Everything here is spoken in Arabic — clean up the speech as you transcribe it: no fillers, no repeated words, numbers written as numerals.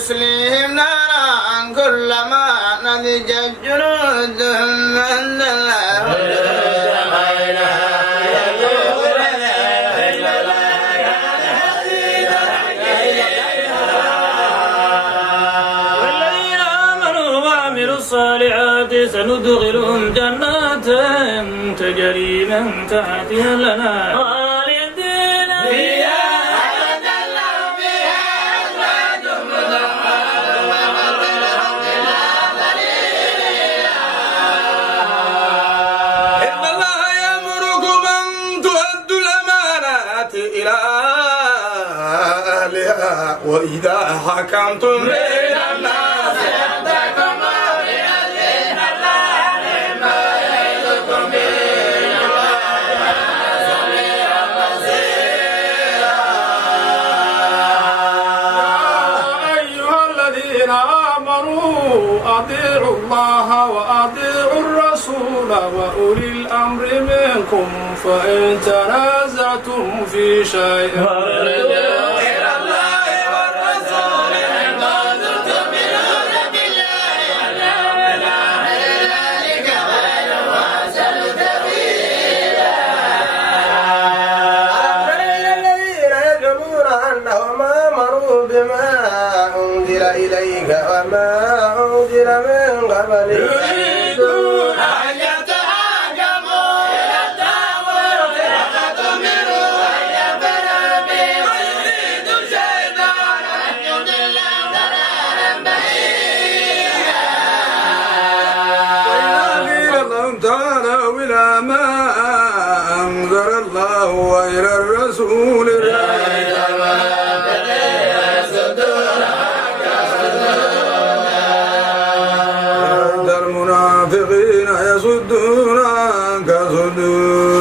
نسليهم نارا كلما نضجت جلودهم والذين آمنوا وعملوا الصالحات سندخلهم جنات تجري من تحتها الأنهار خالدين فيها أبدا لهم فيها أزواج مطهرة ومغفرة إن الله يأمركم أن تؤدوا الأمانات إلى أهلها وإذا حكمتم بين الناس أن تحكموا بأدل الله مما يعظكم به أيها الذين آمنوا أطيعوا الله وأطيعوا الرسول وأولي الأمر منكم فإن تنازعتم في شيء فردوا إلى الله والرسول إن كنتم تؤمنون بالله واليوم الآخر ذلك خير وأحسن تأويلا. الذين يزعمون أنهم آمنوا بما أنزل إليك وما أنزل من قبلك يريدون أن يتحاكموا إلى الطاغوت فقتمروا أن يكفروا به ويريد الشيطان أن يضلهم ضلالا بعيدا. وإذا قيل لهم تعالوا إلى ما أنزل الله وإلى الرسول المنافقين يصدون عنك صدودا